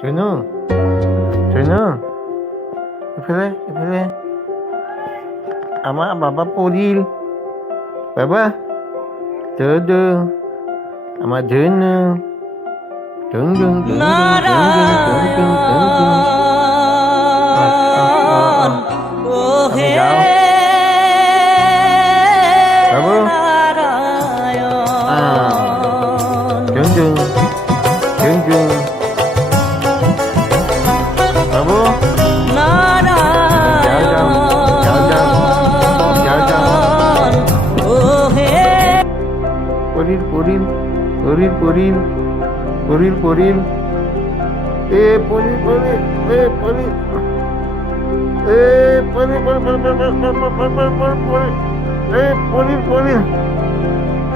ধুনু ধুনু ইফালে ইফালে আমাৰ বাবা পৰিল বাবা ধুনু আমাৰ ধুনু ধুন ধুন ধুন ধুন আমি যাওঁ বাবু ধুন ধুন ধুন ধুন বাবু পৰিল পৰিল পৰিল পৰিল পৰিল পৰিল এ পৰিল পৰিল এ পৰিল এ পৰিল পৰিল এ পৰিল পৰিল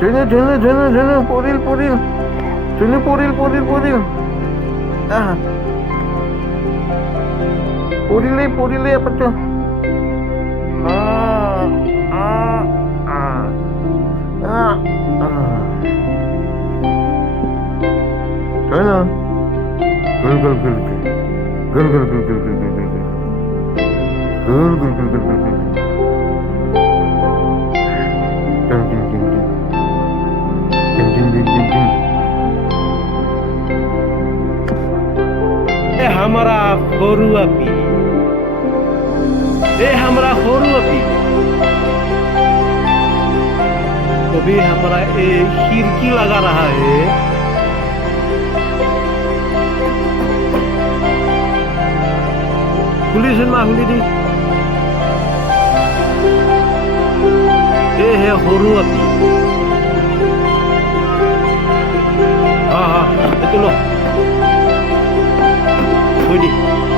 ধুনু ধুনু ধুনু ধুনু পৰিল পৰিল ধুনু পৰিল পৰিল পৰিল পৰিলে পৰিলে apa tuh Sana. Gul gul gul gul. Gul gul gul gul gul gul gul. Gul gul gul gul gul gul. Ding ding ding ding. Ding ding ding ding ding. ए हमारा खोरुआ पी हमारा खोरुआ पी अभी हमारा ए खिड़की लगा रहा है खुली सुन माँ खुली दी ये है खोरुआ पी हाँ हाँ ये तो लो कोई नहीं